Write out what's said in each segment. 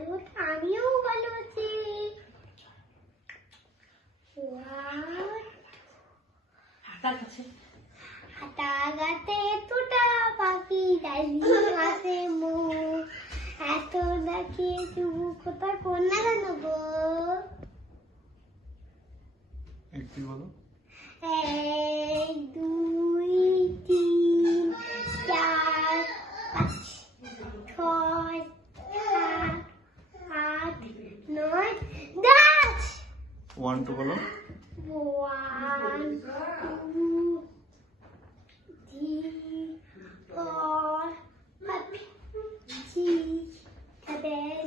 ভালো, আমিও ভালো আছি। হাতা গাতে এতটা পাখি, ডালি গাছে মুখ, এত ডাকে তবু কোথায় কন্যা গান গো। একটু বলো। 1 2 3 4 5 6 7 8 9 10। 1 2 বলো। 1 2 3 4 5 6 7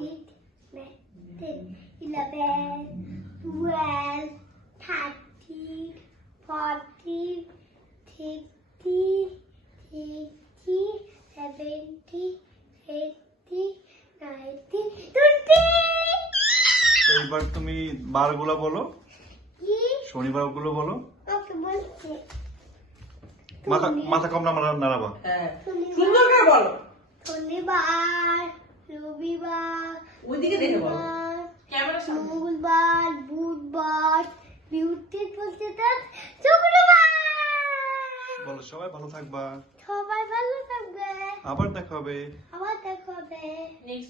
8 9 10 11 12 13 14 15 16 17 18 19 20। এইবার তুমি বারগুলো বলো, কি শনিবারগুলো বলো। ওকে বলছি। মাথা মাথা কম নাড়াবা। সুন্দর করে বলো। শনিবার, রবিবার, ওইদিকে দেখে বলো। ক্যামেরা সামনে। মঙ্গলবার, বুধবার, বৃহস্পতিবার, শুক্রবার। বলো সবাই ভালো থাকবা, সবাই ভালো থাকবে। আবার দেখা হবে।